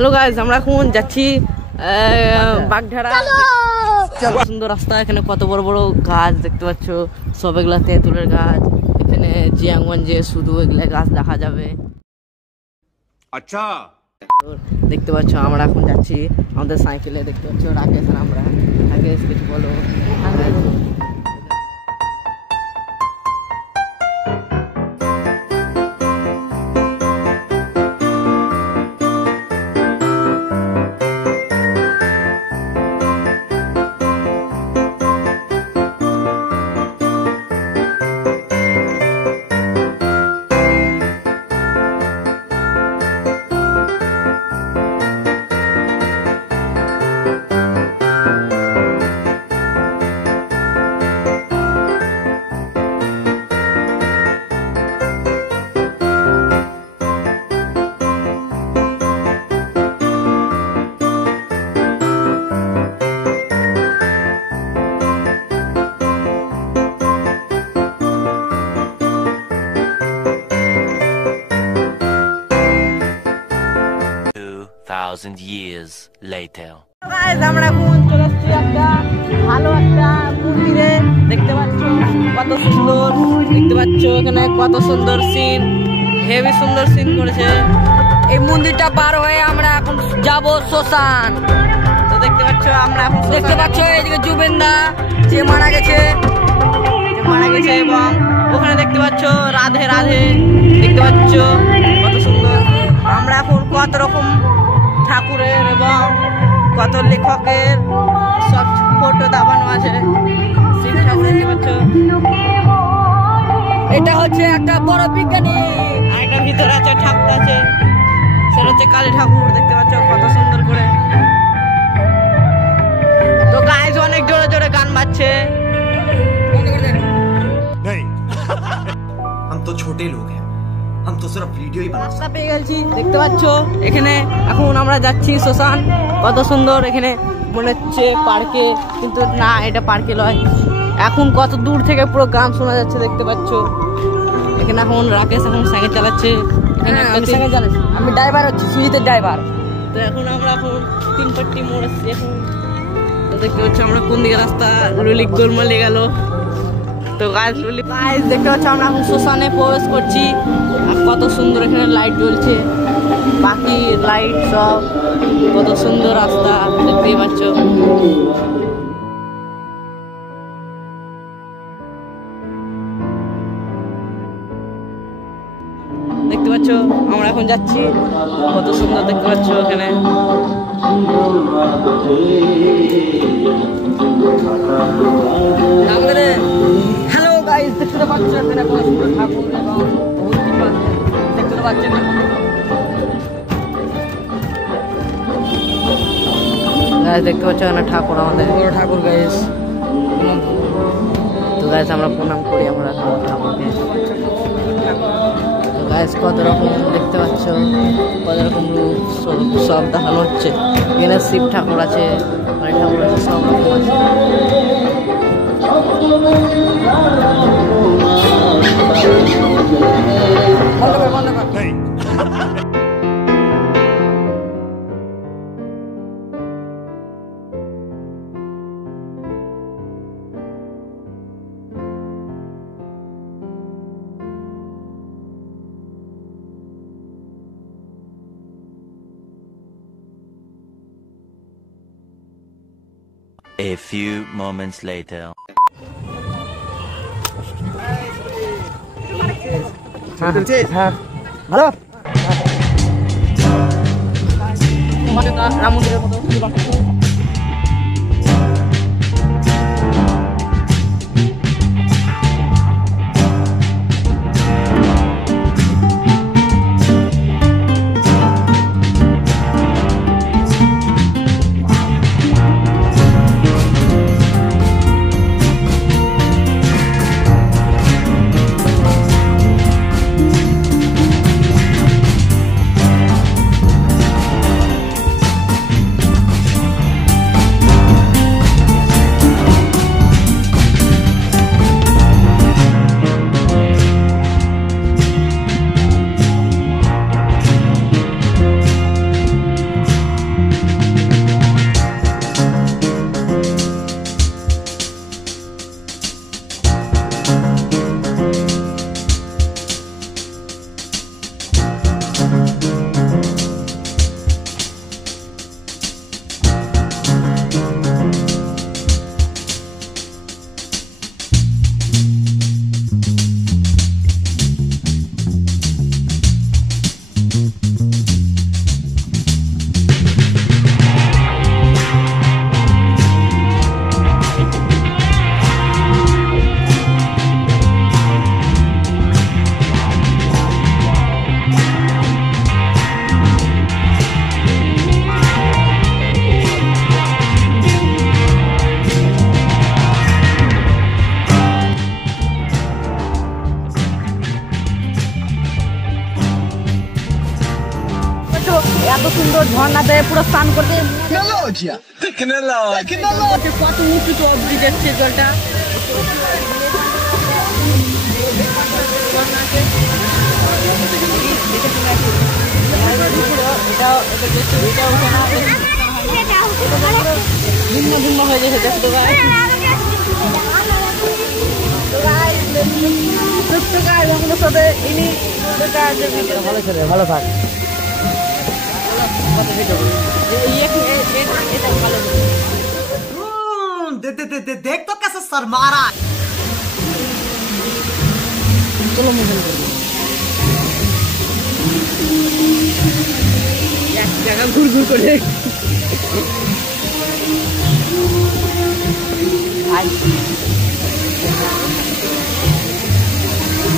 Hello guys, আমরা এখন যাচ্ছি বাগধারা। সুন্দর রাস্তা, এখানে কত বড় বড় গাছ দেখতে পাচ্ছ, সব এগুলা তেঁতুলের গাছ। এখানে জিয়াগঞ্জে শুধু এগুলা গাছ দেখা যাবে। আচ্ছা, দেখতে পাচ্ছ আমরা এখন যাচ্ছি আমাদের সাইকেলে। দেখতে পাচ্ছ রাকেশ আর আমরা। রাকেশ কিছু বলো। years later. Guys, আমরা এখন চলে আসছি একটা ভালো একটা মন্দিরে। দেখতে পাচ্ছ কত সুন্দর, দেখতে পাচ্ছ এখানে কত সুন্দর সিন, হেভি সুন্দর সিন করেছে। এই মন্দিরটা পার হয়ে আমরা এখন যাব শ্মশান। তো দেখতে পাচ্ছ আমরা এখন দেখতে পাচ্ছ এদিকে জুবেনদা যে মারা গেছে এবং ওখানে দেখতে পাচ্ছ রাধে রাধে। দেখতে পাচ্ছ কত সুন্দর। আমরা এখন কত রকম ঠাকুরের এবং কত লেখকের সব ফটো দাবানো আছে। শিব ঠাকুর দেখতে পাচ্ছ, এটা হচ্ছে একটা বড় বিজ্ঞানী। আর একটা ভিতরে আছে ঠাকুর আছে, সেটা হচ্ছে কালী ঠাকুর। দেখতে পাচ্ছ কত সুন্দর করে। তো গাইস অনেক জোরে জোরে গান বাজছে। हम तो छोटे लोग हैं, हम तो सिर्फ वीडियो ही রাস্তা পেয়ে গেছি। দেখতে পাচ্ছ এখানে এখন আমরা যাচ্ছি শ্মশান। কত সুন্দর, এখানে মনে হচ্ছে পার্কে, কিন্তু না এটা পার্কে নয়। এখন কত দূর থেকে পুরো গান শোনা যাচ্ছে। দেখতে পাচ্ছ এখানে এখন রাকেশ এখন সাইকেল চালাচ্ছে। আমি ড্রাইভার হচ্ছি, সুজিতের ড্রাইভার। তো এখন আমরা এখন 3 পাট্টি মোড় আসছি এখন। তো দেখতে পাচ্ছ আমরা কোন দিকে রাস্তা লুলিক গোলমালে গেল। তো গাইস দেখতে পাচ্ছ আমরা এখন শ্মশানে প্রবেশ করছি। আর কত সুন্দর এখানে লাইট জ্বলছে, বাকি লাইট সব। কত সুন্দর রাস্তা দেখতেই পাচ্ছ। দেখতে পাচ্ছ আমরা এখন যাচ্ছি, কত সুন্দর দেখতে পাচ্ছ এখানে। হ্যালো গাইস, দেখতে পাচ্ছ এখানে কত সুন্দর ঠাকুর এবং দেখতে পাচ্ছেন। দেখতে পাচ্ছ এখানে ঠাকুর, আমাদের বড় ঠাকুর গাইস। তো গাইস আমরা প্রণাম করি আমরা ঠাকুরকে। তো গাইস কত রকম দেখতে পাচ্ছ, কত রকম রূপ সব দেখানো হচ্ছে। এখানে শিব ঠাকুর আছে, কালী ঠাকুর আছে, সব রকম আছে। A few moments later. ভালো রাম মন্দিরের মতো। সুন্দর ঝর্ণাতে পুরো স্নান করতে কত উঁচু তো অব্দি যাচ্ছে জলটা। ভিন্ন ভিন্ন হয়ে গেছে দেখো তো গাই। ভালো থাক देख तो कैसे शर्मा रहा है। চলো মোবাইল এক জায়গা ঘুর ঘুর করে আয়